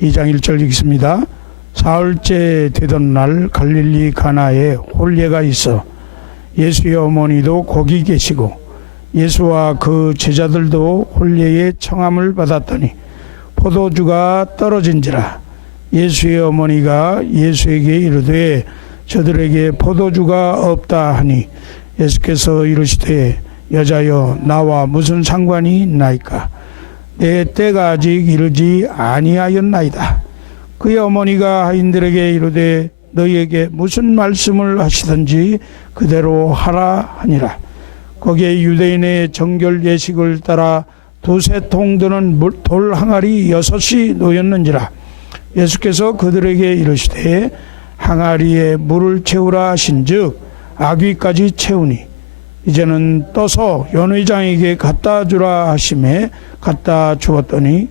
2장 1절 읽습니다. 사흘째 되던 날 갈릴리 가나에 혼례가 있어 예수의 어머니도 거기 계시고 예수와 그 제자들도 혼례의 청함을 받았더니 포도주가 떨어진지라. 예수의 어머니가 예수에게 이르되 저들에게 포도주가 없다 하니 예수께서 이르시되 여자여 나와 무슨 상관이 있나이까? 내 때가 아직 이르지 아니하였나이다. 그의 어머니가 하인들에게 이르되 너희에게 무슨 말씀을 하시든지 그대로 하라 하니라. 거기에 유대인의 정결 예식을 따라 두세 통 드는 돌 항아리 6이 놓였는지라. 예수께서 그들에게 이르시되 항아리에 물을 채우라 하신즉 아귀까지 채우니 이제는 떠서 연회장에게 갖다 주라 하심에 갖다 주었더니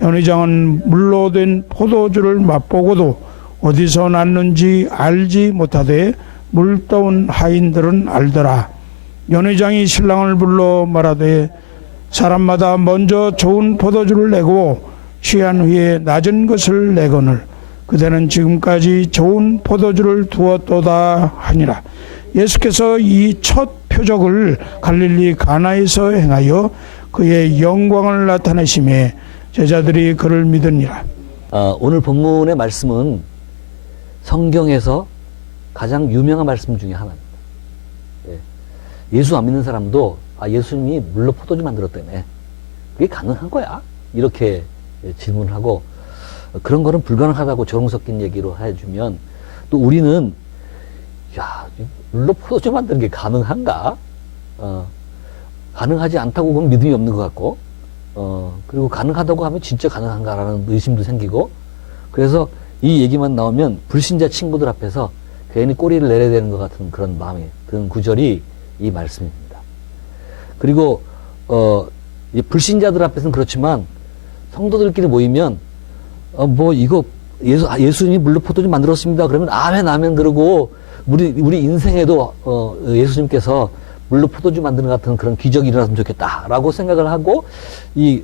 연회장은 물로 된 포도주를 맛보고도 어디서 났는지 알지 못하되 물 떠온 하인들은 알더라. 연회장이 신랑을 불러 말하되 사람마다 먼저 좋은 포도주를 내고 취한 후에 낮은 것을 내거늘 그대는 지금까지 좋은 포도주를 두었도다 하니라. 예수께서 이 첫 표적을 갈릴리 가나에서 행하여 그의 영광을 나타내심에 제자들이 그를 믿으니라. 오늘 본문의 말씀은 성경에서 가장 유명한 말씀 중에 하나입니다. 예수 안 믿는 사람도 예수님이 물로 포도주 만들었다며 그게 가능한 거야? 이렇게 질문하고 그런 거는 불가능하다고 조롱 섞인 얘기로 해주면 또 우리는 야 물로 포도주 만드는 게 가능한가? 가능하지 않다고 보면 믿음이 없는 것 같고 그리고 가능하다고 하면 진짜 가능한가라는 의심도 생기고 그래서 이 얘기만 나오면 불신자 친구들 앞에서 괜히 꼬리를 내려야 되는 것 같은 그런 마음이 드는 구절이 이 말씀입니다. 그리고 이 불신자들 앞에서는 그렇지만 성도들끼리 모이면 뭐 이거 예수님이 물로 포도주 만들었습니다. 그러면 아멘 아멘 그러고 우리 인생에도 예수님께서 물로 포도주 만드는 같은 그런 기적이 일어났으면 좋겠다라고 생각을 하고 이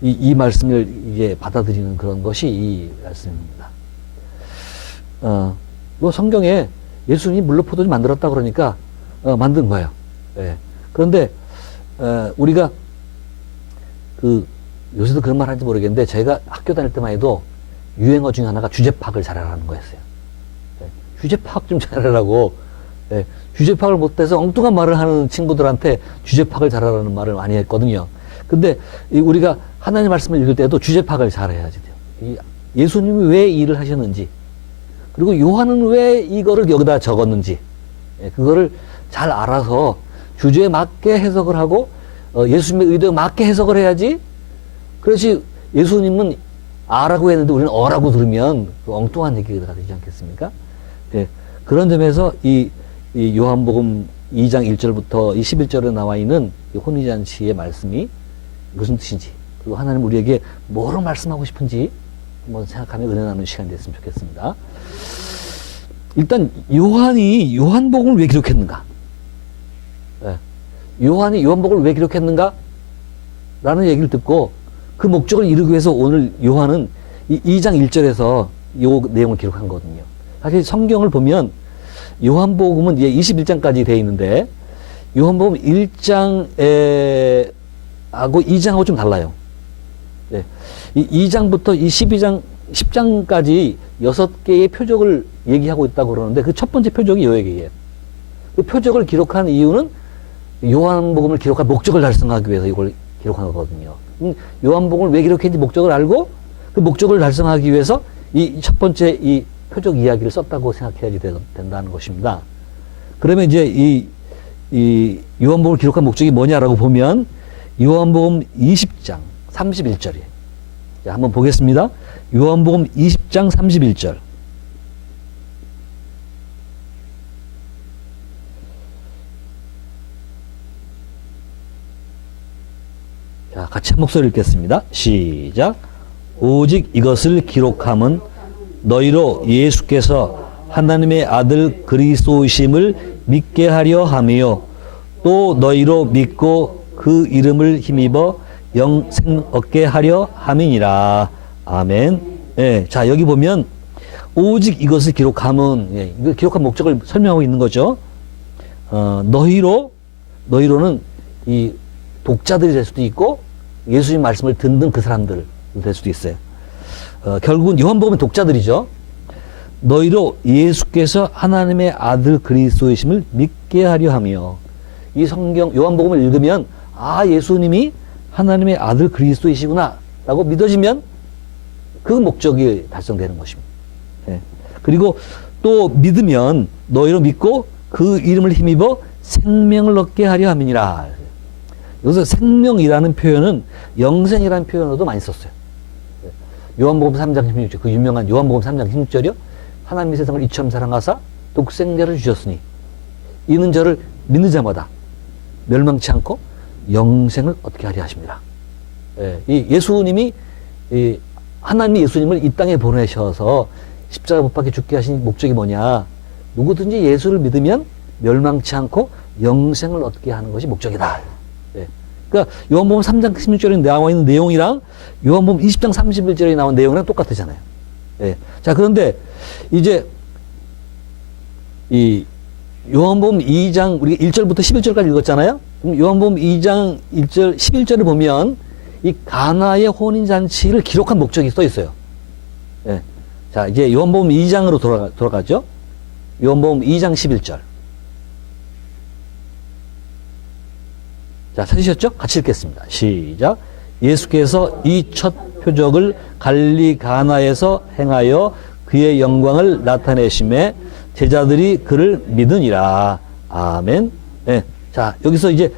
말씀을 이제 받아들이는 그런 것이 이 말씀입니다. 뭐 성경에 예수님이 물로 포도주 만들었다 그러니까 만든 거예요. 예. 그런데 우리가 요새도 그런 말 하는지 모르겠는데 제가 학교 다닐 때만 해도 유행어 중에 하나가 주제 파악을 잘하라는 거였어요. 예. 주제 파악 좀 잘하라고. 예. 주제 파악을 못해서 엉뚱한 말을 하는 친구들한테 주제 파악을 잘하라는 말을 많이 했거든요. 근데 우리가 하나님 말씀을 읽을 때도 주제 파악을 잘해야지 돼요. 예수님이 왜 이 일을 하셨는지 그리고 요한은 왜 이거를 여기다 적었는지 예. 그거를 잘 알아서 주제에 맞게 해석을 하고 예수님의 의도에 맞게 해석을 해야지. 그렇지 예수님은 아라고 했는데 우리는 어라고 들으면 엉뚱한 얘기가 되지 않겠습니까? 네. 그런 점에서 이 요한복음 2장 1절부터 이 11절에 나와 있는 이 혼인잔치의 말씀이 무슨 뜻인지 그리고 하나님 우리에게 뭐로 말씀하고 싶은지 한번 생각하며 은혜 나누는 시간이 됐으면 좋겠습니다. 일단 요한이 요한복음을 왜 기록했는가? 네. 요한이 요한복음을 왜 기록했는가? 라는 얘기를 듣고 그 목적을 이루기 위해서 오늘 요한은 이 2장 1절에서 요 내용을 기록한 거거든요. 사실 성경을 보면 요한복음은 이제 21장까지 되어 있는데 요한복음 1장에 하고 2장하고 좀 달라요. 네. 이 2장부터 이 12장 10장까지 6개의 표적을 얘기하고 있다고 그러는데 그 첫 번째 표적이 요 얘기예요. 그 표적을 기록한 이유는 요한복음을 기록한 목적을 달성하기 위해서 이걸 기록한 거거든요. 요한복음을 왜 기록했는지 목적을 알고 그 목적을 달성하기 위해서 이 첫 번째 이 표적 이야기를 썼다고 생각해야지 된다는 것입니다. 그러면 이제 이 요한복음을 기록한 목적이 뭐냐라고 보면 요한복음 20장 31절이에요. 자, 한번 보겠습니다. 요한복음 20장 31절. 자, 같이 한 목소리 읽겠습니다. 시작. 오직 이것을 기록함은 너희로 예수께서 하나님의 아들 그리스도이심을 믿게 하려 하며 또 너희로 믿고 그 이름을 힘입어 영생 얻게 하려 함이니라. 아멘. 예, 자, 여기 보면, 오직 이것을 기록함은, 예, 이걸 기록한 목적을 설명하고 있는 거죠. 너희로는 이 독자들이 될 수도 있고, 예수님 말씀을 듣는 그 사람들 될 수도 있어요. 결국은 요한복음의 독자들이죠. 너희로 예수께서 하나님의 아들 그리스도이심을 믿게 하려 하며, 이 성경 요한복음을 읽으면 아, 예수님이 하나님의 아들 그리스도이시구나 라고 믿어지면 그 목적이 달성되는 것입니다. 예. 그리고 또 믿으면 너희로 믿고 그 이름을 힘입어 생명을 얻게 하려 함이니라. 여기서 생명이라는 표현은 영생이라는 표현으로도 많이 썼어요. 요한복음 3장 16절, 그 유명한 요한복음 3장 16절이요. 하나님이 세상을 이처럼 사랑하사 독생자를 주셨으니 이는 저를 믿는 자마다 멸망치 않고 영생을 얻게 하려 하십니다. 예, 이 예수님이 하나님이 예수님을 이 땅에 보내셔서 십자가 못 박혀 죽게 하신 목적이 뭐냐? 누구든지 예수를 믿으면 멸망치 않고 영생을 얻게 하는 것이 목적이다. 예. 그러니까 요한복음 3장 16절에 나와 있는 내용이랑 요한복음 20장 31절에 나온 내용이랑 똑같으잖아요. 예. 자, 그런데 이제 이 요한복음 2장 우리가 1절부터 11절까지 읽었잖아요. 그럼 요한복음 2장 1절 11절을 보면 이 가나의 혼인 잔치를 기록한 목적이 써 있어요. 예. 자, 이제 요한복음 2장으로 돌아가죠. 요한복음 2장 11절. 자, 찾으셨죠? 같이 읽겠습니다. 시작. 예수께서 이 첫 표적을 갈릴리 가나에서 행하여 그의 영광을 나타내심에 제자들이 그를 믿으니라. 아멘. 네. 자, 여기서 이제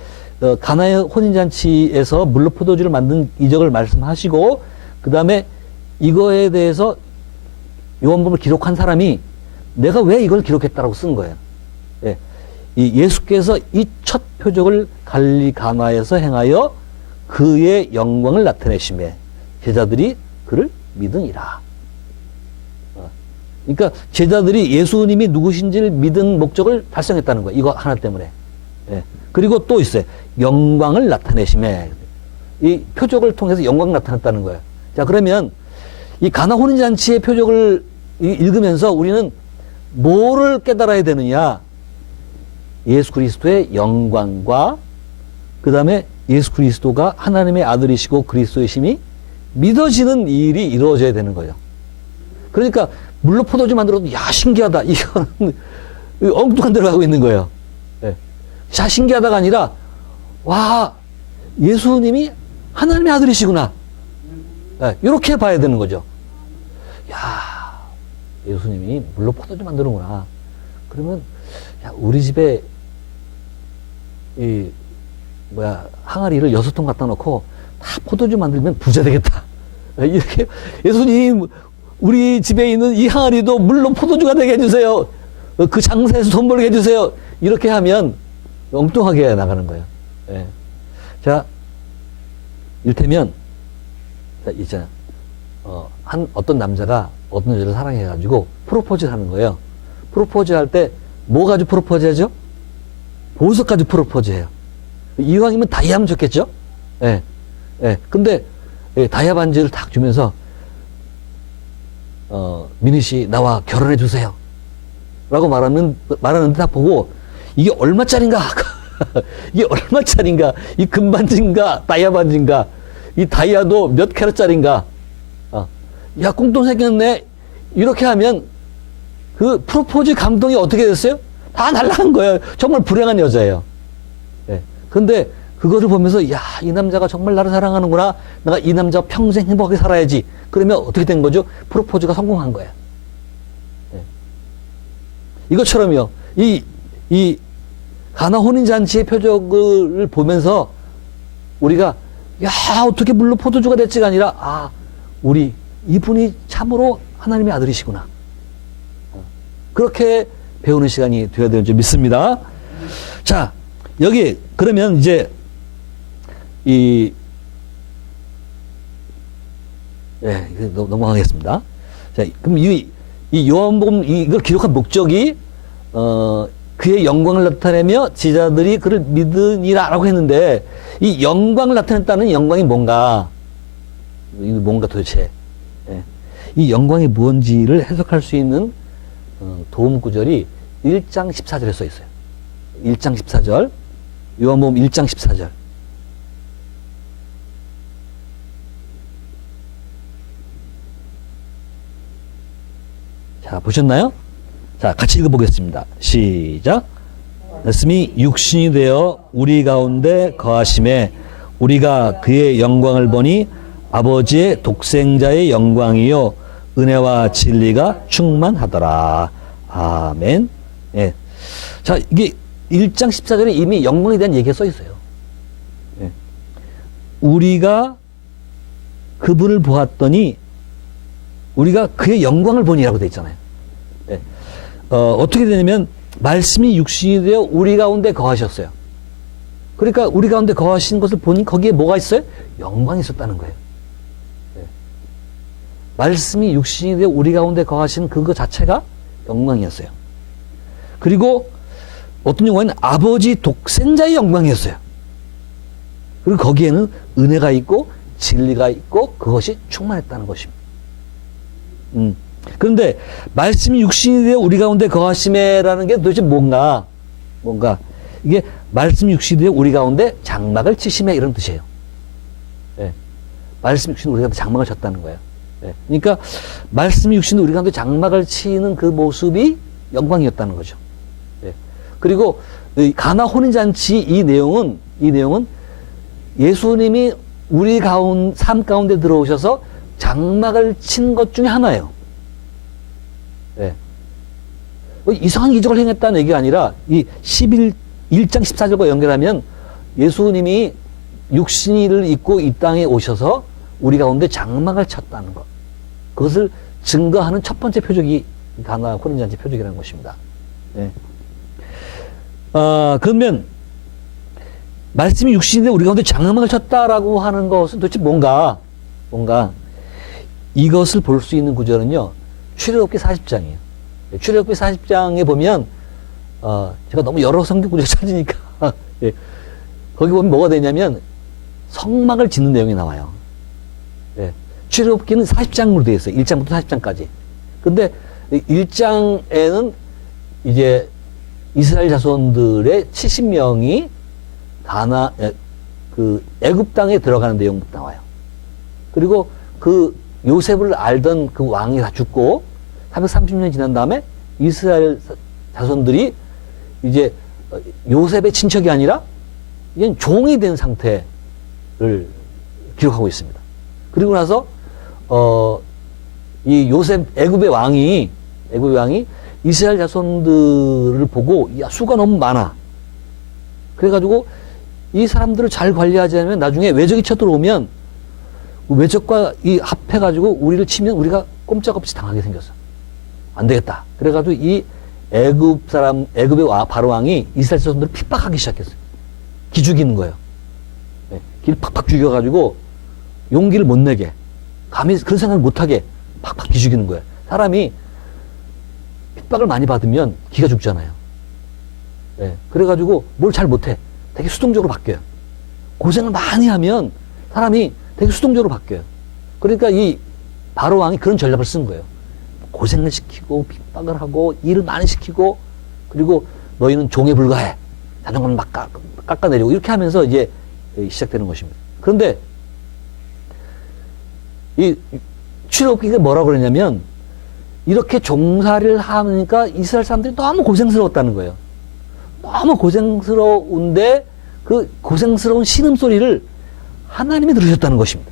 가나의 혼인잔치에서 물로 포도주를 만든 이적을 말씀하시고, 그 다음에 이거에 대해서 요한복음을 기록한 사람이 내가 왜 이걸 기록했다라고 쓴 거예요. 예. 이 예수께서 이 첫 표적을 갈릴리 가나에서 행하여 그의 영광을 나타내심에 제자들이 그를 믿으니라. 그러니까 제자들이 예수님이 누구신지를 믿은 목적을 달성했다는 거예요. 이거 하나 때문에. 예. 그리고 또 있어요. 영광을 나타내심에. 이 표적을 통해서 영광을 나타냈다는 거예요. 자, 그러면 이 가나 혼인잔치의 표적을 읽으면서 우리는 뭐를 깨달아야 되느냐? 예수 그리스도의 영광과 그 다음에 예수 그리스도가 하나님의 아들이시고 그리스도이심이 믿어지는 일이 이루어져야 되는 거예요. 그러니까 물로 포도주 만들어도 야 신기하다. 이거는 엉뚱한 데로 가고 있는 거예요. 네. 자 신기하다가 아니라 와 예수님이 하나님의 아들이시구나. 네. 이렇게 봐야 되는 거죠. 야 예수님이 물로 포도주 만드는구나. 그러면 야 우리 집에 이 항아리를 6통 갖다 놓고 다 포도주 만들면 부자 되겠다. 이렇게 예수님 우리 집에 있는 이 항아리도 물로 포도주가 되게 해주세요. 그 장사에서 돈 벌게 해주세요. 이렇게 하면 엉뚱하게 나가는 거예요. 예. 자, 이를테면 있잖아. 어떤 남자가 어떤 여자를 사랑해가지고 프로포즈를 하는 거예요. 프로포즈 할 때 뭐 가지고 프로포즈 하죠? 보석 가지고 프로포즈 해요. 이왕이면 다이아면 좋겠죠? 예. 예. 근데, 다이아 반지를 탁 주면서, 민희 씨, 나와 결혼해 주세요. 라고 말하는데 딱 보고, 이게 얼마짜린가? 이게 얼마짜린가? 이 금반지인가? 다이아 반지인가? 이 다이아도 몇 캐럿짜린가? 야, 꽁돈 생겼네? 이렇게 하면, 그 프로포즈 감동이 어떻게 됐어요? 다 날라간 거예요. 정말 불행한 여자예요. 예. 근데 그거를 보면서 야, 이 남자가 정말 나를 사랑하는구나. 내가 이 남자와 평생 행복하게 살아야지. 그러면 어떻게 된 거죠? 프로포즈가 성공한 거예요. 예. 이것처럼요. 이 가나 혼인잔치의 표적을 보면서 우리가 야, 어떻게 물로 포도주가 됐지가 아니라 이분이 참으로 하나님의 아들이시구나. 그렇게 배우는 시간이 되어야 될 줄 믿습니다. 자, 여기 그러면 이제 넘어가겠습니다. 자, 그럼 이 요한복음 이걸 기록한 목적이 그의 영광을 나타내며 제자들이 그를 믿으니라라고 했는데 이 영광을 나타냈다는 영광이 뭔가 도대체? 예. 이 영광이 무언지를 해석할 수 있는 도움 구절이 1장 14절에 써 있어요. 1장 14절. 요한복음 1장 14절. 자, 보셨나요? 자, 같이 읽어보겠습니다. 시작. 말씀이 육신이 되어 우리 가운데 거하심에 우리가 그의 영광을 보니 아버지의 독생자의 영광이요 은혜와 진리가 충만하더라. 아멘. 예. 자, 이게 1장 14절에 이미 영광에 대한 얘기가 써 있어요. 예. 우리가 그분을 보았더니 우리가 그의 영광을 보니라고 되어 있잖아요. 예. 어떻게 되냐면 말씀이 육신이 되어 우리 가운데 거하셨어요. 그러니까 우리 가운데 거하신 것을 보니 거기에 뭐가 있어요? 영광이 있었다는 거예요. 예. 말씀이 육신이 되어 우리 가운데 거하신 그거 자체가 영광이었어요. 그리고 어떤 영광은 아버지 독생자의 영광이었어요. 그리고 거기에는 은혜가 있고 진리가 있고 그것이 충만했다는 것입니다. 그런데 말씀이 육신이 되어 우리 가운데 거하심에라는 게 도대체 뭔가 이게 말씀이 육신이 되어 우리 가운데 장막을 치심에 이런 뜻이에요. 예. 말씀이 육신이 우리 가운데 장막을 쳤다는 거예요. 예. 그러니까 말씀이 육신이 우리 가운데 장막을 치는 그 모습이 영광이었다는 거죠. 예. 그리고 가나 혼인잔치 이 내용은 예수님이 우리 삶 가운데 들어오셔서 장막을 친 것 중에 하나예요. 예. 이상한 기적을 행했다는 얘기가 아니라 이 1장 14절과 연결하면 예수님이 육신을 입고 이 땅에 오셔서 우리 가운데 장막을 쳤다는 것. 그것을 증거하는 첫 번째 표적이 가나 혼인잔치 표적이라는 것입니다. 예. 그러면 말씀이 육신인데 우리 가운데 장막을 쳤다라고 하는 것은 도대체 뭔가 이것을 볼 수 있는 구절은요. 출애굽기 40장이에요. 출애굽기 40장에 보면 제가 너무 여러 성경 구절 찾으니까 예. 거기 보면 뭐가 되냐면 성막을 짓는 내용이 나와요. 예. 출애굽기는 40장으로 되어 있어요. 1장부터 40장까지. 근데 1장에는 이제 이스라엘 자손들의 70명이 애굽 땅에 들어가는 내용부터 나와요. 그리고 그 요셉을 알던 그 왕이 다 죽고 430년이 지난 다음에 이스라엘 자손들이 이제 요셉의 친척이 아니라 이제 종이 된 상태를 기록하고 있습니다. 그리고 나서 이 요셉 애굽의 왕이 이스라엘 자손들을 보고 야 수가 너무 많아. 그래가지고 이 사람들을 잘 관리하지 않으면 나중에 외적이 쳐들어오면 외적과 이 합해가지고 우리를 치면 우리가 꼼짝없이 당하게 생겼어. 안 되겠다. 그래가지고 이 애굽의 바로 왕이 이스라엘 자손들을 핍박하기 시작했어요. 기죽이는 거예요. 네. 길 팍팍 죽여가지고 용기를 못 내게, 감히 그런 생각을 못하게 팍팍 기죽이는 거예요. 사람이 핍박을 많이 받으면 기가 죽잖아요. 네. 그래가지고 뭘 잘 못해. 되게 수동적으로 바뀌어요. 고생을 많이 하면 사람이 되게 수동적으로 바뀌어요. 그러니까 이 바로 왕이 그런 전략을 쓴 거예요. 고생을 시키고 핍박을 하고 일을 많이 시키고 그리고 너희는 종에 불과해. 자존감을 막 깎아내리고 이렇게 하면서 이제 시작되는 것입니다. 그런데 이 출애굽기가 뭐라고 그러냐면 이렇게 종살이를 하니까 이스라엘 사람들이 너무 고생스러웠다는 거예요. 너무 고생스러운데 그 고생스러운 신음소리를 하나님이 들으셨다는 것입니다.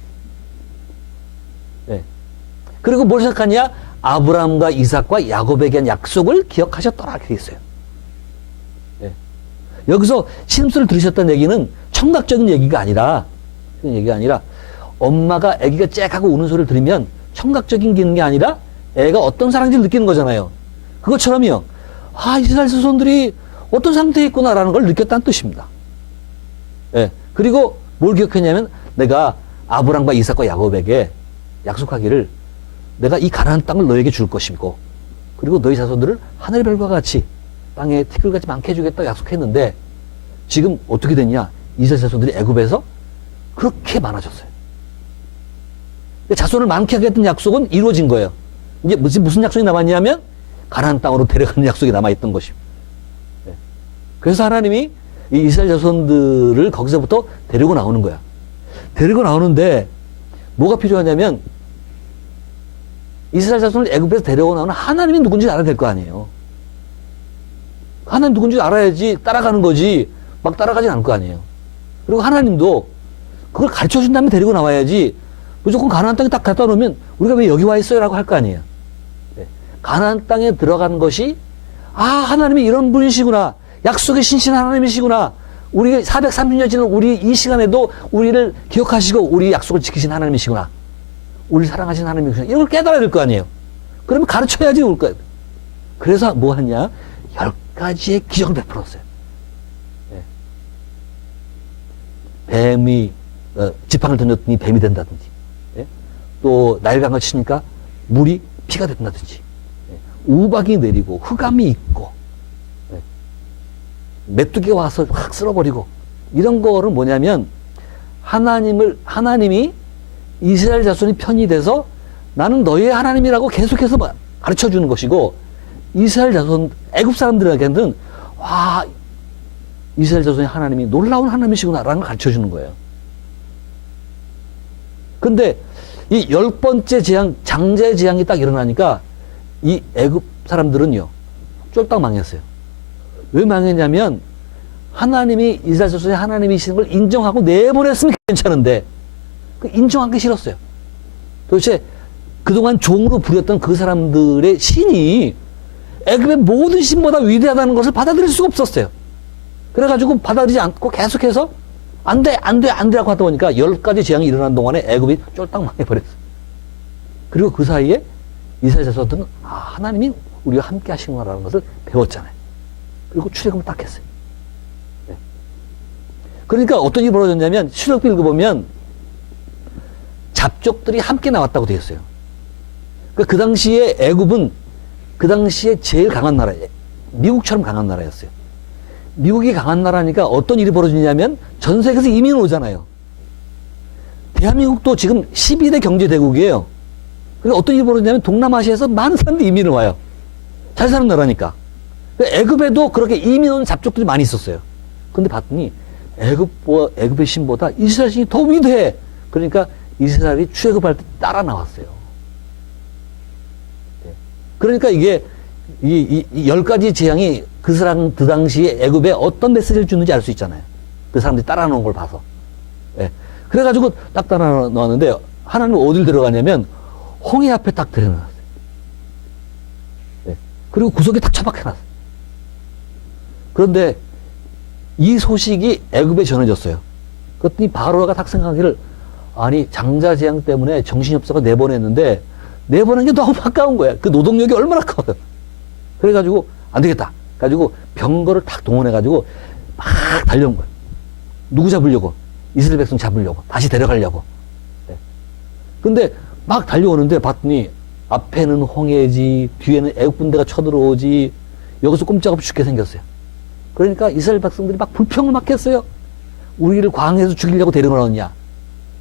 네. 그리고 뭘 생각하냐? 아브라함과 이삭과 야곱에게 한 약속을 기억하셨더라. 이렇게 있어요. 네. 여기서 신음소리를 들으셨다는 얘기는 청각적인 얘기가 아니라 엄마가 아기가 짹하고 우는 소리를 들으면 청각적인 게 아니라 애가 어떤 사랑인지 느끼는 거잖아요. 그것처럼요. 이스라엘 자손들이 어떤 상태에 있구나라는 걸 느꼈다는 뜻입니다. 네. 그리고 뭘 기억했냐면 내가 아브람과 이삭과 야곱에게 약속하기를 내가 이 가나안 땅을 너에게 줄 것이고 그리고 너희 자손들을 하늘의 별과 같이 땅에 티끌같이 많게 해주겠다고 약속했는데 지금 어떻게 됐냐? 이스라엘 자손들이 애굽에서 그렇게 많아졌어요. 자손을 많게 하겠다는 약속은 이루어진 거예요. 이제 무슨 약속이 남았냐면 가나안 땅으로 데려가는 약속이 남아있던 것입니다. 네. 그래서 하나님이 이 이스라엘 자손들을 거기서부터 데리고 나오는 거야. 데리고 나오는데 뭐가 필요하냐면 이스라엘 자손을 애굽에서 데려고 나오는 하나님이 누군지 알아야 될 거 아니에요. 하나님 누군지 알아야지 따라가는 거지 막 따라가진 않을 거 아니에요. 그리고 하나님도 그걸 가르쳐 준 다음에 데리고 나와야지 무조건 가나안 땅에 딱 갖다 놓으면 우리가 왜 여기 와 있어요? 라고 할 거 아니에요. 네. 가나안 땅에 들어간 것이 하나님이 이런 분이시구나. 약속의 신실한 하나님이시구나. 우리 430년 지난 우리 이 시간에도 우리를 기억하시고 우리 약속을 지키신 하나님이시구나. 우리를 사랑하신 하나님이시구나. 이걸 깨달아야 될 거 아니에요. 그러면 가르쳐야지 올 거예요. 그래서 뭐 하냐? 10가지의 기적을 베풀었어요. 네. 뱀이 지팡이를 던졌더니 뱀이 된다든지, 네? 또 나일강을 치니까 물이 피가 된다든지, 네? 우박이 내리고 흑암이 있고, 네? 메뚜기가 와서 확 쓸어버리고, 이런 거는 뭐냐면 하나님이 이스라엘 자손이 편이 돼서 나는 너희의 하나님이라고 계속해서 가르쳐 주는 것이고, 이스라엘 자손 애굽 사람들에게는 와, 이스라엘 자손의 하나님이 놀라운 하나님이시구나라는 걸 가르쳐 주는 거예요. 근데 이 10번째 재앙, 장자의 재앙이 딱 일어나니까 이 애굽 사람들은요, 쫄딱 망했어요. 왜 망했냐면 하나님이 이스라엘 자손의 하나님이시는 걸 인정하고 내보냈으면 괜찮은데 그 인정하기 싫었어요. 도대체 그동안 종으로 부렸던 그 사람들의 신이 애굽의 모든 신보다 위대하다는 것을 받아들일 수가 없었어요. 그래가지고 받아들이지 않고 계속해서 안 돼 라고 하다 보니까 10가지 재앙이 일어난 동안에 애굽이 쫄딱 망해버렸어요. 그리고 그 사이에 이스라엘 자손들은 하나님이 우리와 함께 하시구나라는 것을 배웠잖아요. 그리고 출애굽을 딱 했어요. 네. 그러니까 어떤 일이 벌어졌냐면 출애굽 읽어보면 잡족들이 함께 나왔다고 되어 있어요. 그 당시에 애굽은 그 당시에 제일 강한 나라예요. 미국처럼 강한 나라였어요. 미국이 강한 나라니까 어떤 일이 벌어지냐면 전 세계에서 이민을 오잖아요. 대한민국도 지금 12대 경제대국이에요. 그러니까 어떤 일이 벌어지냐면 동남아시아에서 많은 사람들이 이민을 와요. 잘 사는 나라니까. 애굽에도 그렇게 이민 온 잡족들이 많이 있었어요. 근데 봤더니 애굽의 신보다 이스라엘 신이 더 위대해. 그러니까 이스라엘이 출애굽할 때 따라 나왔어요. 그러니까 이게 이 10가지 재앙이 그 당시에 애굽에 어떤 메시지를 주는지 알 수 있잖아요. 그 사람들이 따라 놓은 걸 봐서. 예. 그래가지고 딱 따라 놓았는데 하나님은 어딜 들어가냐면 홍해 앞에 딱 들여놨어요. 예. 그리고 구석에 딱 처박혀놨어요. 그런데 이 소식이 애굽에 전해졌어요. 그랬더니 바로가 딱 생각하기를 아니 장자 재앙 때문에 정신이 없어서 내보냈는데 내보낸 게 너무 아까운 거야. 그 노동력이 얼마나 커요. 그래가지고 안 되겠다. 가지고 병거를 탁 동원해가지고 막 달려온 거야. 누구 잡으려고? 이스라엘 백성 잡으려고. 다시 데려가려고. 네. 근데 막 달려오는데 봤더니 앞에는 홍해지, 뒤에는 애국 군대가 쳐들어오지, 여기서 꼼짝없이 죽게 생겼어요. 그러니까 이스라엘 백성들이 막 불평을 막 했어요. 우리를 광해에서 죽이려고 데려오느냐.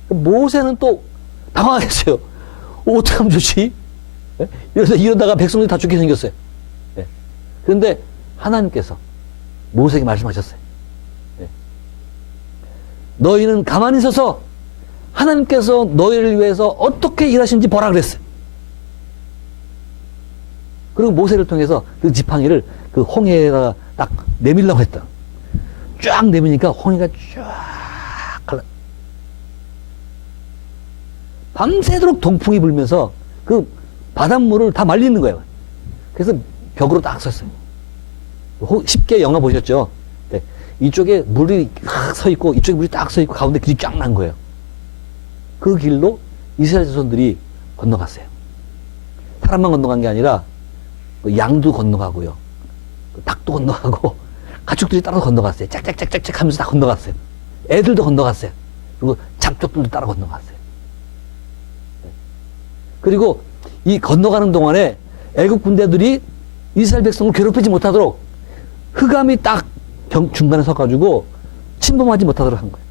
모세는 또 당황했어요. 어떻게 하면 좋지? 네? 이러다가 백성들이 다 죽게 생겼어요. 네. 그런데 하나님께서 모세에게 말씀하셨어요. 네. 너희는 가만히 서서 하나님께서 너희를 위해서 어떻게 일하시는지 보라 그랬어요. 그리고 모세를 통해서 그 지팡이를 그 홍해에다가 딱 내밀려고 했다. 쫙 내미니까 홍해가 쫙 갈라. 밤새도록 동풍이 불면서 그 바닷물을 다 말리는 거예요. 그래서 벽으로 딱 섰어요. 쉽게 영화 보셨죠? 네. 이쪽에 물이 딱 서 있고 이쪽에 물이 딱 서 있고 가운데 길이 쫙 난 거예요. 그 길로 이스라엘 자손들이 건너갔어요. 사람만 건너간 게 아니라 양도 건너가고요. 닭도 건너가고 가축들이 따라 건너갔어요. 짝짝짝짝짝 하면서 다 건너갔어요. 애들도 건너갔어요. 그리고 잡족들도 따라 건너갔어요. 그리고 이 건너가는 동안에 애국 군대들이 이스라엘 백성을 괴롭히지 못하도록 흑암이 딱 중간에 서가지고 침범하지 못하도록 한 거예요.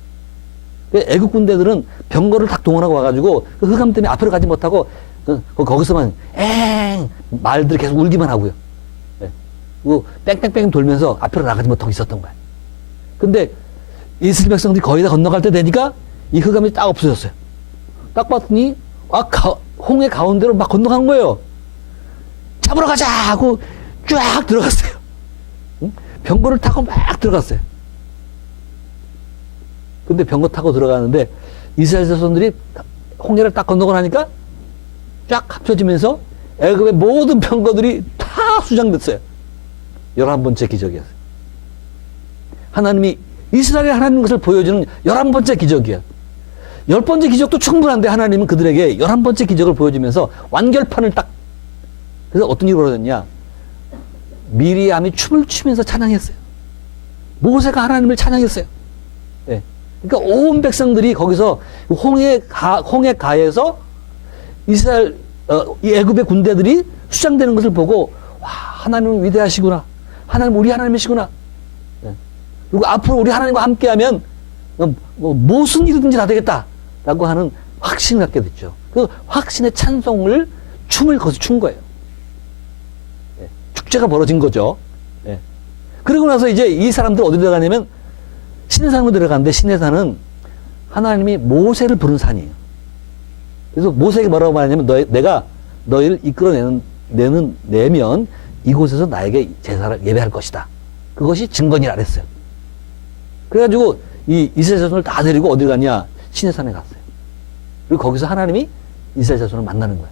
애국 군대들은 병거를 딱 동원하고 와가지고 그 흑암 때문에 앞으로 가지 못하고 거기서만 말들이 계속 울기만 하고요. 예. 그리고 뺑뺑뺑 돌면서 앞으로 나가지 못하고 있었던 거예요. 근데 이스라엘 백성들이 거의 다 건너갈 때 되니까 이 흑암이 딱 없어졌어요. 딱 봤더니 홍해 가운데로 막 건너간 거예요. 잡으러 가자 하고 쫙 들어갔어요. 응? 병거를 타고 막 들어갔어요. 근데 병거 타고 들어가는데 이스라엘 자손들이 홍해를 딱 건너고 나니까 쫙 합쳐지면서 애굽의 모든 병거들이 다 수장됐어요. 11번째 기적이었어요. 하나님이 이스라엘에 하나님 것을 보여주는 11번째 기적이에요. 10번째 기적도 충분한데 하나님은 그들에게 11번째 기적을 보여주면서 완결판을 딱. 그래서 어떤 일이 벌어졌냐. 미리암이 춤을 추면서 찬양했어요. 모세가 하나님을 찬양했어요. 네. 그러니까 온 백성들이 거기서 홍해가에서 이스라엘 이 애굽의 군대들이 수장되는 것을 보고 와, 하나님은 위대하시구나. 하나님 우리 하나님이시구나. 네. 그리고 앞으로 우리 하나님과 함께하면 무슨 일이든지 다 되겠다라고 하는 확신을 갖게 됐죠. 그 확신의 찬송을 춤을 거기서 춘 거예요. 네. 축제가 벌어진 거죠. 네. 그러고 나서 이제 이 사람들 어디 들어가냐면 시내산으로 들어가는데 시내산은 하나님이 모세를 부른 산이에요. 그래서 모세에게 뭐라고 말하냐면 내가 너희를 내면 이곳에서 나에게 제사를 예배할 것이다. 그것이 증거니라 그랬어요. 그래가지고 이 이스라엘 자손을 다 데리고 어디 갔냐? 시내산에 갔어요. 그리고 거기서 하나님이 이스라엘 자손을 만나는 거예요.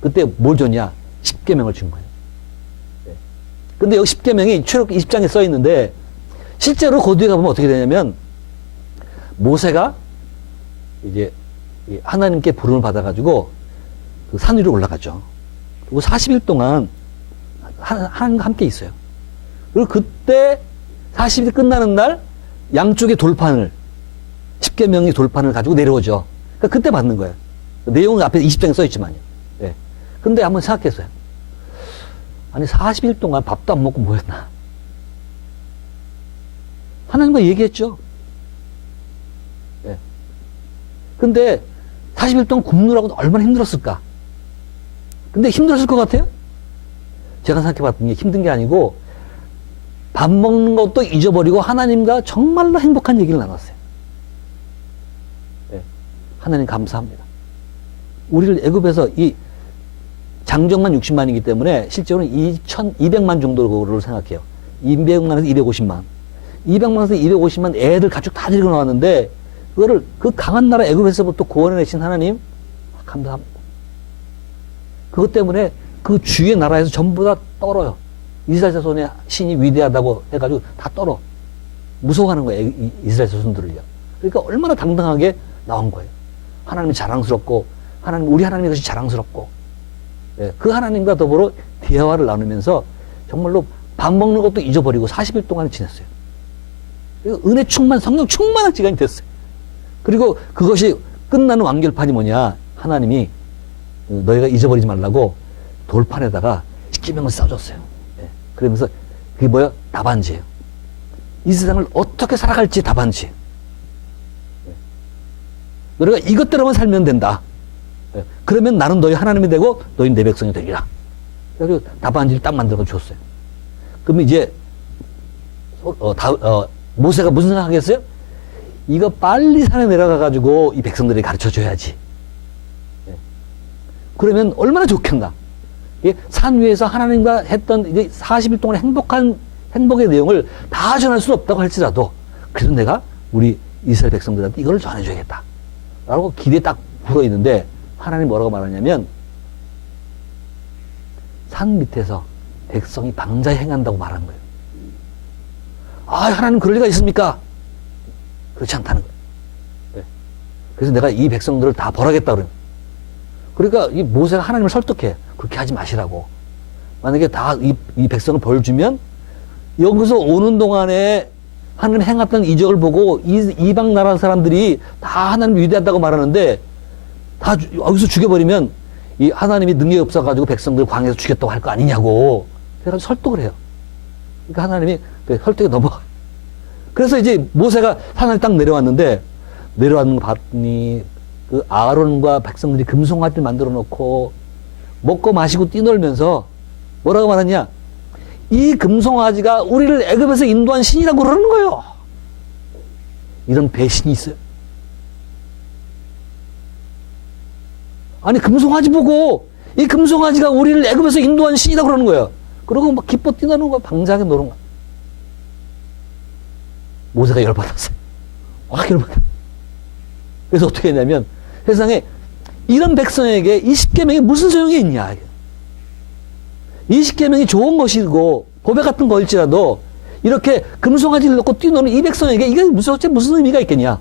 그때 뭘 줬냐? 십계명을 준 거예요. 네. 근데 여기 십계명이 출애굽기 20장에 써 있는데 실제로 그 뒤에 가보면 어떻게 되냐면 모세가 이제 하나님께 부름을 받아가지고 그 산 위로 올라가죠. 그리고 40일 동안 하나님과 함께 있어요. 그리고 그때 40일 끝나는 날 양쪽의 돌판을 10계명의 돌판을 가지고 내려오죠. 그러니까 그때 받는 거예요. 내용은 앞에 20장에 써있지만요. 네. 근데 한번 생각했어요. 아니 40일 동안 밥도 안 먹고 뭐 했나? 하나님과 얘기했죠. 네. 근데 40일 동안 굶느라고 얼마나 힘들었을까? 근데 힘들었을 것 같아요? 제가 생각해 봤더니 힘든 게 아니고 밥 먹는 것도 잊어버리고 하나님과 정말로 행복한 얘기를 나눴어요. 네. 하나님 감사합니다. 우리를 애굽에서 이 장정만 60만이기 때문에 실제로는 2,200만 정도로 생각해요. 200만에서 250만. 200만에서 250만 애들 가축 다 데리고 나왔는데 그거를 그 강한 나라 애굽에서부터 구원해내신 하나님 감사합니다. 그것 때문에 그 주위의 나라에서 전부 다 떨어요. 이스라엘 자손의 신이 위대하다고 해가지고 다 떨어. 무서워하는 거예요. 이스라엘 자손들을요. 그러니까 얼마나 당당하게 나온 거예요. 하나님이 자랑스럽고 우리 하나님의 것이 자랑스럽고 예, 그 하나님과 더불어 대화를 나누면서 정말로 밥 먹는 것도 잊어버리고 40일 동안 지냈어요. 은혜 충만, 성령 충만한 시간이 됐어요. 그리고 그것이 끝나는 완결판이 뭐냐? 하나님이 너희가 잊어버리지 말라고 돌판에다가 십계명을 써줬어요. 예. 그러면서 그게 뭐야? 답안지예요. 이 세상을 어떻게 살아갈지 답안지. 예. 너희가 이것대로만 살면 된다. 예. 그러면 나는 너희 하나님이 되고 너희는 내 백성이 되리라. 그래서 답안지를 딱 만들어 줬어요. 그러면 이제 모세가 무슨 생각하겠어요? 이거 빨리 산에 내려가가지고 이 백성들이 가르쳐 줘야지. 예. 그러면 얼마나 좋겠나. 예. 산 위에서 하나님과 했던 이제 40일 동안 행복의 내용을 다 전할 수는 없다고 할지라도 그래도 내가 우리 이스라엘 백성들한테 이걸 전해줘야겠다. 라고 기대에 딱 불어있는데 하나님 뭐라고 말하냐면 산 밑에서 백성이 방자에 행한다고 말한 거예요. 아, 하나님 그럴 리가 있습니까? 그렇지 않다는 거예요. 네. 그래서 내가 이 백성들을 다 벌하겠다 그래요. 그러니까 이 모세가 하나님을 설득해. 그렇게 하지 마시라고. 만약에 다 이 백성을 벌 주면 여기서 오는 동안에 하나님 행했던 이적을 보고 이방 나라 사람들이 다 하나님 위대하다고 말하는데 다 여기서 죽여버리면 이 하나님이 능력이 없어가지고 백성들 광야에서 죽였다고 할 거 아니냐고. 그래서 설득을 해요. 그러니까 하나님이 설득에 넘어가요. 그래서 이제 모세가 산을 딱 내려왔는데 내려왔는 거 봤더니 그 아론과 백성들이 금송아지를 만들어 놓고 먹고 마시고 뛰놀면서 뭐라고 말하냐? 이 금송아지가 우리를 애굽에서 인도한 신이라고 그러는 거예요. 이런 배신이 있어요. 아니 금송아지 보고 이 금송아지가 우리를 애굽에서 인도한 신이라고 그러는 거예요. 그러고 막 기뻐 뛰노는 거야. 방장에 노는 거야. 모세가 열받았어요. 확 열받았어요. 그래서 어떻게 했냐면 세상에 이런 백성에게 이 십계명이 무슨 소용이 있냐. 이 십계명이 좋은 것이고 고백 같은 거일지라도 이렇게 금송아지를 넣고 뛰노는 이 백성에게 이게 무슨 의미가 있겠냐.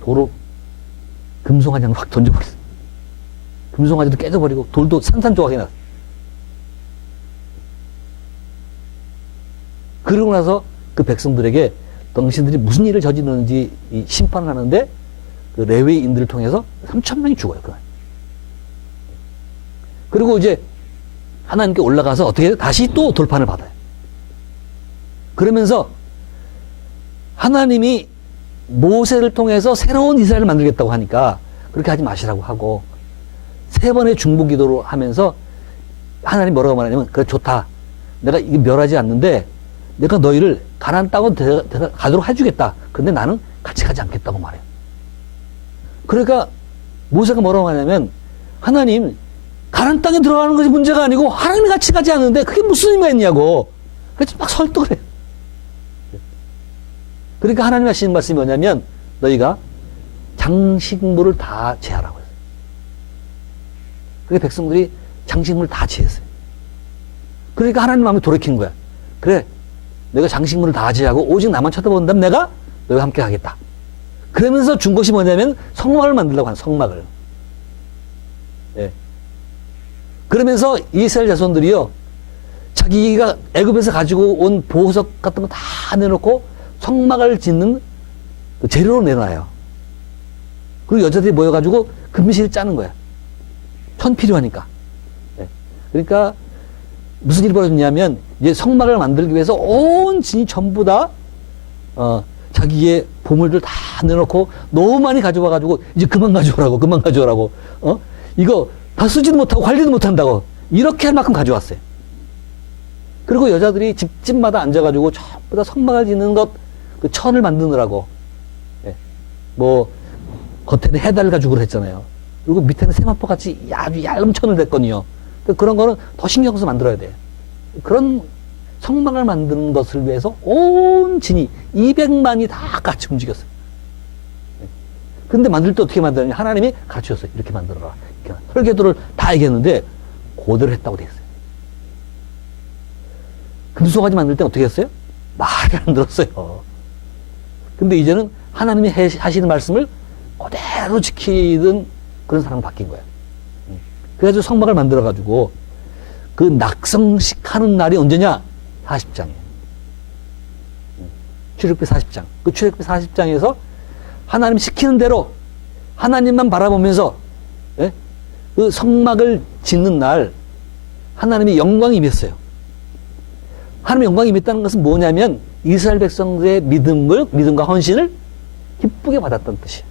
도로 금송아지 확 던져버렸어요. 금송아지도 깨져버리고 돌도 산산조각이 났어요. 그러고 나서 그 백성들에게 당신들이 무슨 일을 저지르는지 심판을 하는데 그 레위인들을 통해서 3,000명이 죽어요. 그날. 그리고 이제 하나님께 올라가서 어떻게 해요? 다시 또 돌판을 받아요. 그러면서 하나님이 모세를 통해서 새로운 이스라엘을 만들겠다고 하니까 그렇게 하지 마시라고 하고 3번의 중보 기도를 하면서 하나님 뭐라고 말하냐면 그래 좋다. 내가 이게 멸하지 않는데 내가 너희를 가나안 땅으로 가도록 해주겠다. 근데 나는 같이 가지 않겠다고 말해요. 그러니까 모세가 뭐라고 하냐면 하나님 가나안 땅에 들어가는 것이 문제가 아니고 하나님이 같이 가지 않는데 그게 무슨 의미가 있냐고. 그래서 막 설득을 해요. 그러니까 하나님이 하시는 말씀이 뭐냐면 너희가 장식물을 다 제하라고 했어요. 그래서 백성들이 장식물을 다 제했어요. 그러니까 하나님 마음이 돌이킨 거야. 그래 내가 장식물을 다 제하고 오직 나만 쳐다본다면 내가 너희와 함께 하겠다. 그러면서 준 것이 뭐냐면 성막을 만들려고 하는 성막을. 예. 그러면서 이스라엘 자손들이요 자기가 애굽에서 가지고 온 보석 같은 거 다 내놓고 성막을 짓는 그 재료로 내놔요. 그리고 여자들이 모여가지고 금실을 짜는 거야. 천 필요하니까. 예. 그러니까 무슨 일이 벌어졌냐면 이제 성막을 만들기 위해서 온 진이 전부 다 자기의 보물들 다 내놓고 너무 많이 가져와가지고 이제 그만 가져오라고 이거 다 쓰지도 못하고 관리도 못한다고 이렇게 할 만큼 가져왔어요. 그리고 여자들이 집집마다 앉아가지고 전부 다 성막을 짓는 것 그 천을 만드느라고 예. 뭐 겉에는 해달 가지고 했잖아요. 그리고 밑에는 세마포 같이 아주 얇은 천을 댔거든요. 그런 거는 더 신경 써서 만들어야 돼. 그런 성막을 만드는 것을 위해서 온 진이 200만이 다 같이 움직였어요. 근데 만들 때 어떻게 만드느냐. 하나님이 가르치셨어요. 이렇게 만들어라. 이렇게. 설계도를 다 얘기했는데 그대로 했다고 돼 있어요. 금송아지 만들 때 어떻게 했어요? 말을 안 들었어요. 근데 이제는 하나님이 하시는 말씀을 그대로 지키던 그런 사람으로 바뀐 거예요. 그래가지고 성막을 만들어가지고 그 낙성식 하는 날이 언제냐? 40장이에요. 출애굽기 40장. 그 출애굽기 40장에서 하나님 시키는 대로 하나님만 바라보면서 예? 그 성막을 짓는 날 하나님의 영광이 임했어요. 하나님의 영광이 임했다는 것은 뭐냐면 이스라엘 백성들의 믿음과 헌신을 기쁘게 받았다는 뜻이에요.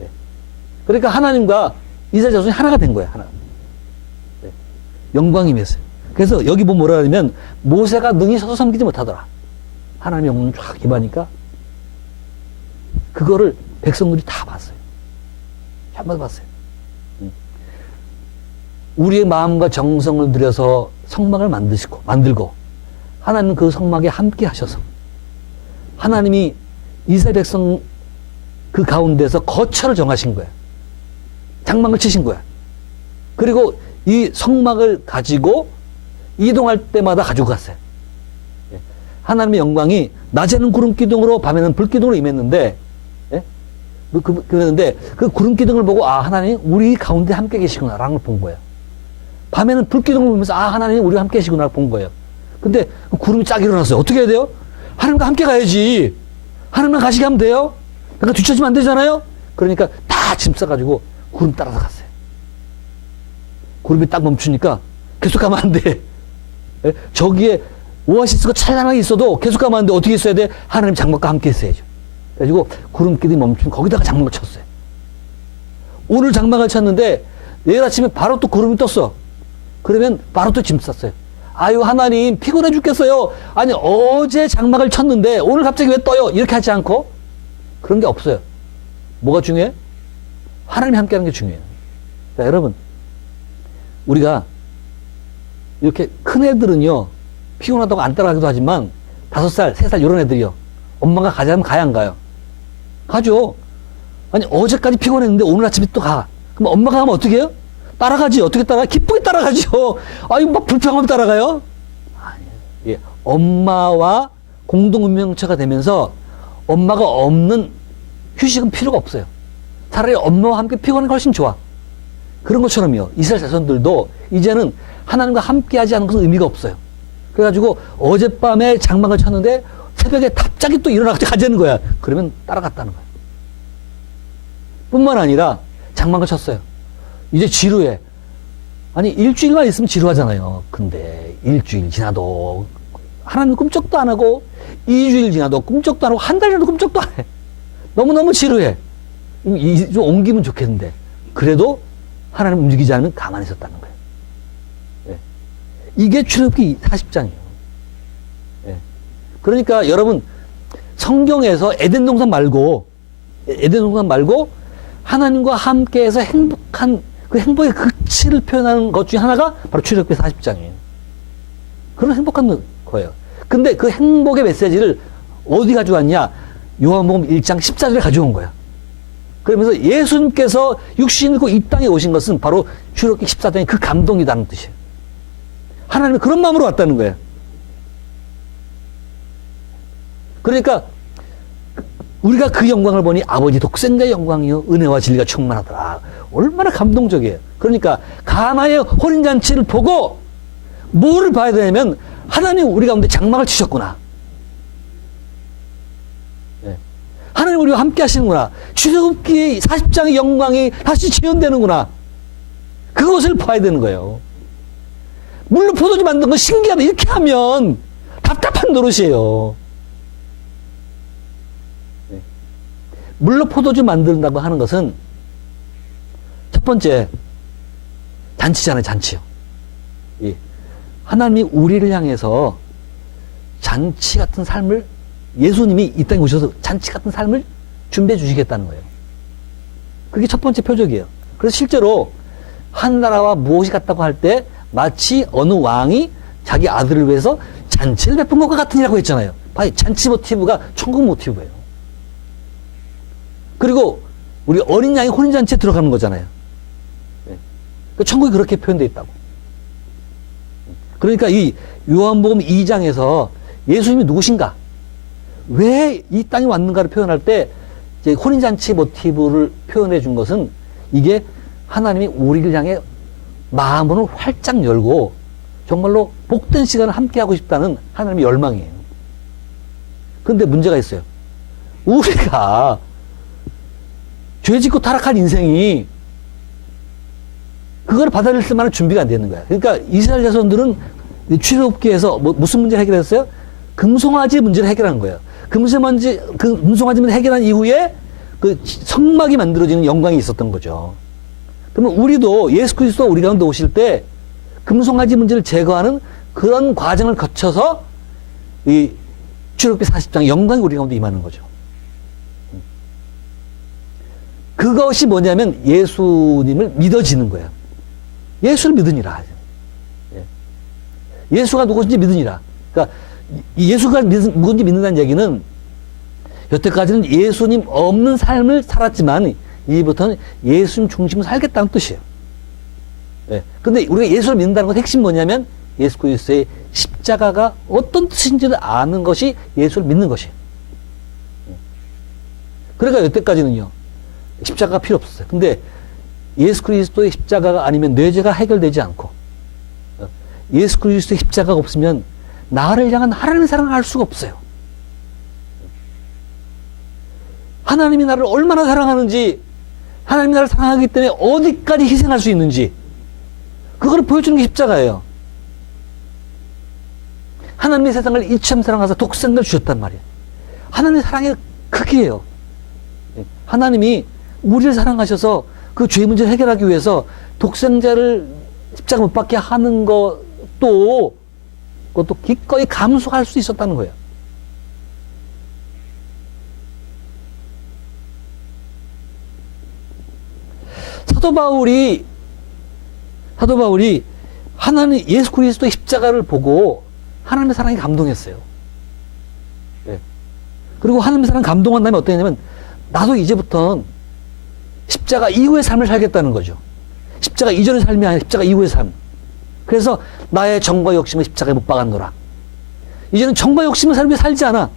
예. 그러니까 하나님과 이스라엘 자손이 하나가 된 거예요. 하나. 예. 영광이 임했어요. 그래서 여기 보면 뭐라 하냐면 모세가 능히 서서 섬기지 못하더라. 하나님의 영광을 쫙 임하니까 그거를 백성들이 다 봤어요. 한번 봤어요. 우리의 마음과 정성을 들여서 성막을 만들고 하나님은 그 성막에 함께 하셔서 하나님이 이스라엘 백성 그 가운데서 거처를 정하신 거예요. 장막을 치신 거야. 그리고 이 성막을 가지고 이동할 때마다 가지고 갔어요. 하나님의 영광이 낮에는 구름 기둥으로 밤에는 불 기둥으로 임했는데 그랬는데 그 구름 기둥을 보고 아 하나님 우리 가운데 함께 계시구나라는 걸 본 거예요. 밤에는 불 기둥을 보면서 아 하나님 우리와 함께 계시구나를 본 거예요. 근데 그 구름이 쫙 일어났어요. 어떻게 해야 돼요? 하나님과 함께 가야지. 하나님만 가시게 하면 돼요. 그러니까 뒤처지면 안 되잖아요. 그러니까 다 짐 싸가지고 구름 따라서 갔어요. 구름이 딱 멈추니까 계속 가면 안 돼. 저기에 오아시스가 찬란하게 있어도 계속 가면 안 돼. 어떻게 있어야 돼? 하나님 장막과 함께 있어야죠. 그래가지고 구름길이 멈추면 거기다가 장막을 쳤어요. 오늘 장막을 쳤는데 내일 아침에 바로 또 구름이 떴어. 그러면 바로 또 짐 쌌어요. 아유, 하나님, 피곤해 죽겠어요. 아니, 어제 장막을 쳤는데 오늘 갑자기 왜 떠요? 이렇게 하지 않고 그런 게 없어요. 뭐가 중요해? 하나님이 함께하는 게 중요해요. 자, 여러분, 우리가 이렇게 큰 애들은요, 피곤하다고 안 따라가기도 하지만 5살, 3살 이런 애들이요, 엄마가 가자면 가야 안 가요? 가죠. 아니, 어제까지 피곤했는데 오늘 아침에 또 가. 그럼 엄마가 가면 어떻게 해요? 따라가지. 어떻게 따라가? 기쁘게 따라가죠. 아니, 막 불평하면 따라가요? 아니에요. 예, 엄마와 공동운명체가 되면서 엄마가 없는 휴식은 필요가 없어요. 차라리 엄마와 함께 피곤한 게 훨씬 좋아. 그런 것처럼요, 이스라엘 자손들도 이제는 하나님과 함께 하지 않은 것은 의미가 없어요. 그래가지고 어젯밤에 장막을 쳤는데 새벽에 갑자기 또 일어나서 가자는 거야. 그러면 따라갔다는 거야. 뿐만 아니라 장막을 쳤어요. 이제 지루해. 아니, 일주일만 있으면 지루하잖아요. 근데 일주일 지나도 하나님 꿈쩍도 안 하고, 2주일 지나도 꿈쩍도 안 하고, 한 달 지나도 꿈쩍도 안 해. 너무너무 지루해. 좀 옮기면 좋겠는데 그래도 하나님 움직이지 않으면 가만히 있었다는 거예요. 네. 이게 출애굽기 40장이에요. 네. 그러니까 여러분, 성경에서 에덴 동산 말고 하나님과 함께해서 행복한 그 행복의 극치를 표현하는 것 중에 하나가 바로 출애굽기 40장이에요. 그런 행복한 거예요. 근데 그 행복의 메시지를 어디 가져왔냐? 요한복음 1장 14절에 가져온 거야. 그러면서 예수님께서 육신을 입고 이 땅에 오신 것은 바로 출애굽기 14장의 그 감동이라는 뜻이에요. 하나님이 그런 마음으로 왔다는 거예요. 그러니까 우리가 그 영광을 보니 아버지 독생자의 영광이요 은혜와 진리가 충만하더라. 얼마나 감동적이에요. 그러니까 가나의 혼인잔치를 보고 뭐를 봐야 되냐면 하나님 우리 가운데 장막을 치셨구나. 하나님 우리와 함께 하시는구나. 출애굽기 40장의 영광이 다시 재현되는구나. 그것을 봐야 되는 거예요. 물로 포도주 만든 거 신기하다. 이렇게 하면 답답한 노릇이에요. 물로 포도주 만든다고 하는 것은 첫 번째 잔치잖아요. 잔치요. 하나님이 우리를 향해서 잔치 같은 삶을, 예수님이 이 땅에 오셔서 잔치 같은 삶을 준비해 주시겠다는 거예요. 그게 첫 번째 표적이에요. 그래서 실제로 한나라와 무엇이 같다고 할 때 마치 어느 왕이 자기 아들을 위해서 잔치를 베푼 것과 같으니라고 했잖아요. 잔치 모티브가 천국 모티브예요. 그리고 우리 어린 양이 혼인잔치에 들어가는 거잖아요. 천국이 그렇게 표현되어 있다고. 그러니까 이 요한복음 2장에서 예수님이 누구신가, 왜 이 땅에 왔는가를 표현할 때 이제 혼인잔치 모티브를 표현해 준 것은 이게 하나님이 우리를 향해 마음을 활짝 열고 정말로 복된 시간을 함께 하고 싶다는 하나님의 열망이에요. 그런데 문제가 있어요. 우리가 죄 짓고 타락한 인생이 그걸 받아들일 만한 준비가 안 되는 거야. 그러니까 이스라엘 자손들은 출애굽기에서 무슨 문제를 해결했어요? 금송아지 문제를 해결한 거예요. 금송아지 문제를 해결한 이후에 그 성막이 만들어지는 영광이 있었던 거죠. 그러면 우리도 예수 그리스도가 우리 가운데 오실 때 금송아지 문제를 제거하는 그런 과정을 거쳐서 이 출애굽기 40장 영광이 우리 가운데 임하는 거죠. 그것이 뭐냐면 예수님을 믿어지는 거예요. 예수를 믿으니라. 예수가 누구신지 믿으니라. 그러니까 예수가 누군지 믿는다는 얘기는 여태까지는 예수님 없는 삶을 살았지만 이제부터는 예수님 중심으로 살겠다는 뜻이에요. 근데 우리가 예수를 믿는다는 것 핵심 뭐냐면 예수 그리스도의 십자가가 어떤 뜻인지를 아는 것이 예수를 믿는 것이에요. 그러니까 여태까지는요, 십자가가 필요 없었어요. 근데 예수 그리스도의 십자가가 아니면 내 죄가 해결되지 않고, 예수 그리스도의 십자가가 없으면 나를 향한 하나님의 사랑을 알 수가 없어요. 하나님이 나를 얼마나 사랑하는지, 하나님이 나를 사랑하기 때문에 어디까지 희생할 수 있는지, 그걸 보여주는 게 십자가예요. 하나님의 세상을 이처럼 사랑하사 독생자를 주셨단 말이에요. 하나님의 사랑의 크기예요. 하나님이 우리를 사랑하셔서 그 죄 문제를 해결하기 위해서 독생자를 십자가 못 박게 하는 것도 그것도 기꺼이 감수할 수 있었다는 거예요. 사도 바울이 하나님 예수 그리스도의 십자가를 보고 하나님의 사랑에 감동했어요. 네. 그리고 하나님의 사랑 감동한 다음에 어떻게 했냐면 나도 이제부터는 십자가 이후의 삶을 살겠다는 거죠. 십자가 이전의 삶이 아니라 십자가 이후의 삶. 그래서 나의 정과 욕심을 십자가에 못 박았노라. 이제는 정과 욕심을 살지 않아.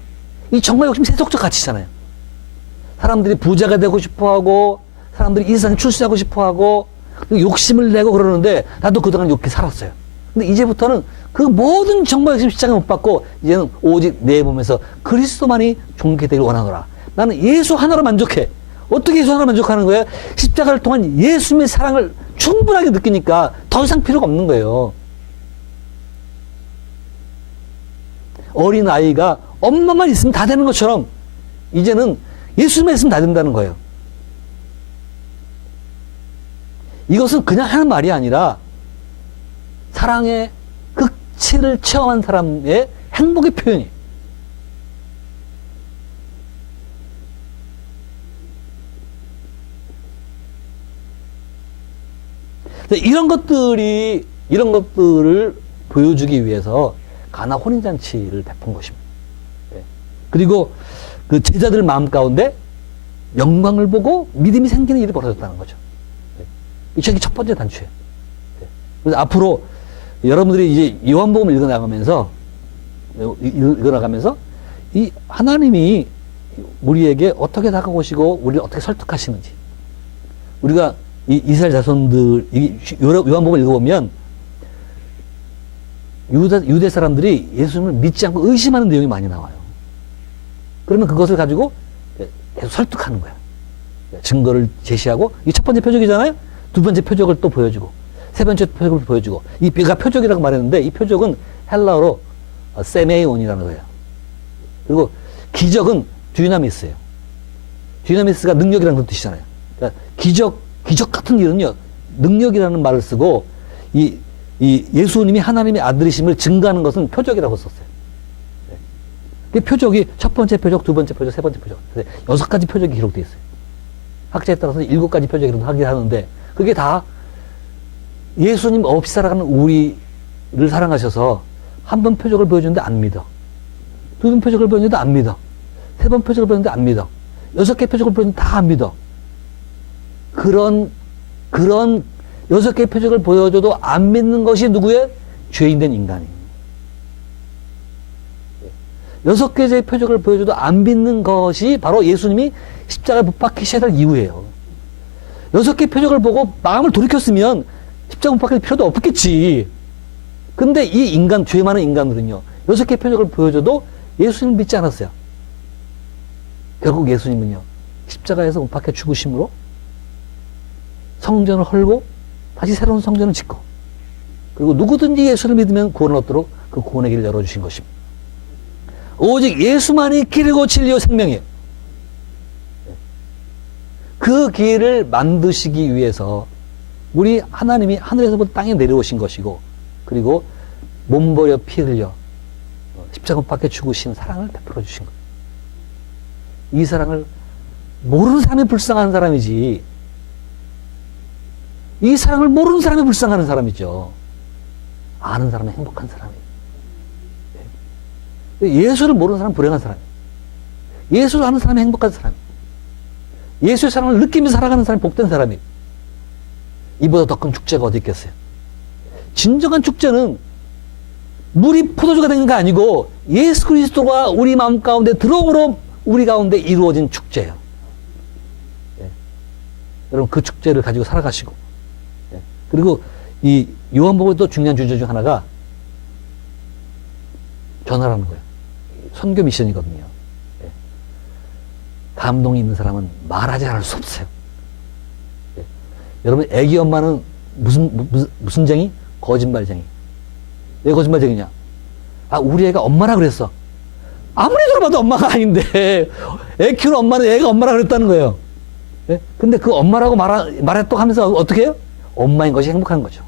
이 정과 욕심이 세속적 가치잖아요. 사람들이 부자가 되고 싶어하고 사람들이 이 세상에 출세하고 싶어하고 욕심을 내고 그러는데 나도 그동안 욕해 살았어요. 근데 이제부터는 그 모든 정과 욕심 십자가에 못 박고 이제는 오직 내 몸에서 그리스도만이 존귀되기를 원하노라. 나는 예수 하나로 만족해. 어떻게 예수 하나로 만족하는 거예요? 십자가를 통한 예수님의 사랑을 충분하게 느끼니까 더 이상 필요가 없는 거예요. 어린 아이가 엄마만 있으면 다 되는 것처럼 이제는 예수님만 있으면 다 된다는 거예요. 이것은 그냥 하는 말이 아니라 사랑의 극치를 체험한 사람의 행복의 표현이에요. 이런 것들을 보여주기 위해서 가나 혼인잔치를 베푼 것입니다. 그리고 그 제자들 마음 가운데 영광을 보고 믿음이 생기는 일이 벌어졌다는 거죠. 이게 첫 번째 단추예요. 그래서 앞으로 여러분들이 이제 요한복음을 읽어나가면서 이 하나님이 우리에게 어떻게 다가오시고 우리를 어떻게 설득하시는지, 우리가 이 이스라엘 자손들 요한복음을 읽어보면 유대 사람들이 예수님을 믿지 않고 의심하는 내용이 많이 나와요. 그러면 그것을 가지고 계속 설득하는 거야. 증거를 제시하고, 이게 첫 번째 표적이잖아요? 두 번째 표적을 또 보여주고, 세 번째 표적을 보여주고, 내가 표적이라고 말했는데, 이 표적은 헬라어로 세메이온이라는 거예요. 그리고 기적은 듀나미스예요. 듀나미스가 능력이라는 그런 뜻이잖아요. 그러니까 기적 같은 일은요, 능력이라는 말을 쓰고, 이 예수님이 하나님의 아들이심을 증거하는 것은 표적이라고 썼어요. 네. 표적이 첫 번째 표적, 두 번째 표적, 세 번째 표적. 6가지 표적이 기록되어 있어요. 학자에 따라서는 7가지 표적이라고 하긴 하는데, 그게 다 예수님 없이 살아가는 우리를 사랑하셔서 한 번 표적을 보여주는데 안 믿어. 두 번 표적을 보여주는데 안 믿어. 세 번 표적을 보여주는데 안 믿어. 6개 표적을 보여주는데 다 안 믿어. 그런 6개의 표적을 보여줘도 안 믿는 것이 누구의? 죄인된 인간이에요. 6개의 표적을 보여줘도 안 믿는 것이 바로 예수님이 십자가에 못 박히셔야 할 이유예요. 6개 표적을 보고 마음을 돌이켰으면 십자가 못 박힐 필요도 없겠지. 근데 이 인간, 죄 많은 인간들은요, 6개 표적을 보여줘도 예수님을 믿지 않았어요. 결국 예수님은요, 십자가에서 못 박혀 죽으심으로 성전을 헐고 다시 새로운 성전을 짓고, 그리고 누구든지 예수를 믿으면 구원을 얻도록 그 구원의 길을 열어주신 것입니다. 오직 예수만이 길이고 진리요 생명이에요. 그 길을 만드시기 위해서 우리 하나님이 하늘에서부터 땅에 내려오신 것이고, 그리고 몸버려 피 흘려 십자가 밖에 죽으신 사랑을 베풀어 주신 거예요. 이 사랑을 모르는 사람이 불쌍한 사람이지, 이 사랑을 모르는 사람이 불쌍한 사람이죠. 아는 사람은 행복한 사람이에요. 예수를 모르는 사람은 불행한 사람이에요. 예수를 아는 사람이 행복한 사람이에요. 예수의 사랑을 느끼면서 살아가는 사람이 복된 사람이에요. 이보다 더 큰 축제가 어디 있겠어요? 진정한 축제는 물이 포도주가 된 게 아니고 예수 그리스도가 우리 마음 가운데 들어옴으로 우리 가운데 이루어진 축제예요. 네. 여러분, 그 축제를 가지고 살아가시고, 네. 그리고 이 요한복음의 또 중요한 주제 중 하나가 전하라는 거예요. 선교 미션이거든요. 네. 감동이 있는 사람은 말하지 않을 수 없어요. 네. 여러분, 애기 엄마는 무슨 쟁이? 거짓말쟁이. 왜 거짓말쟁이냐? 아, 우리 애가 엄마라 그랬어. 아무리 들어봐도 엄마가 아닌데, 애 키우는 엄마는 애가 엄마라 그랬다는 거예요. 예? 근데 그 엄마라고 말했다고 하면서 어떻게 해요? 엄마인 것이 행복한 거죠.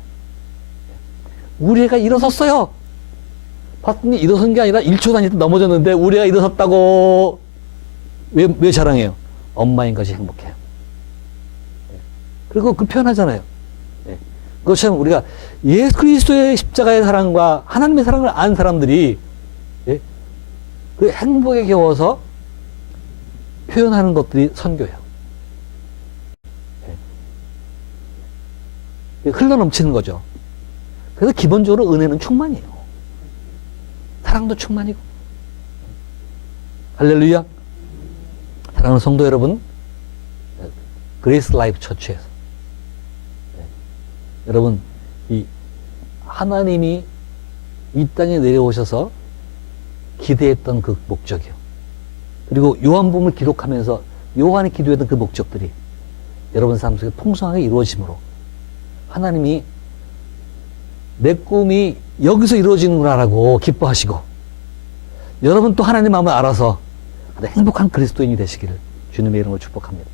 우리 애가 일어섰어요. 봤더니 일어선 게 아니라 1초 단위 때 넘어졌는데 우리 애가 일어섰다고 왜 자랑해요? 엄마인 것이 행복해요. 예. 그리고 그 표현하잖아요. 예. 그것처럼 우리가 예수 그리스도의 십자가의 사랑과 하나님의 사랑을 아는 사람들이 예? 그 행복에 겨워서 표현하는 것들이 선교예요. 예. 흘러 넘치는 거죠. 그래서 기본적으로 은혜는 충만이에요. 사랑도 충만이고. 할렐루야. 사랑하는 성도 여러분, 그레이스 라이프 처치에서 여러분, 이 하나님이 이 땅에 내려오셔서 기대했던 그 목적이요. 그리고 요한복음을 기록하면서 요한이 기도했던 그 목적들이 여러분 삶 속에 풍성하게 이루어짐으로 하나님이 내 꿈이 여기서 이루어지는구나라고 기뻐하시고 여러분 또 하나님 마음을 알아서 행복한 그리스도인이 되시기를 주님의 이름으로 축복합니다.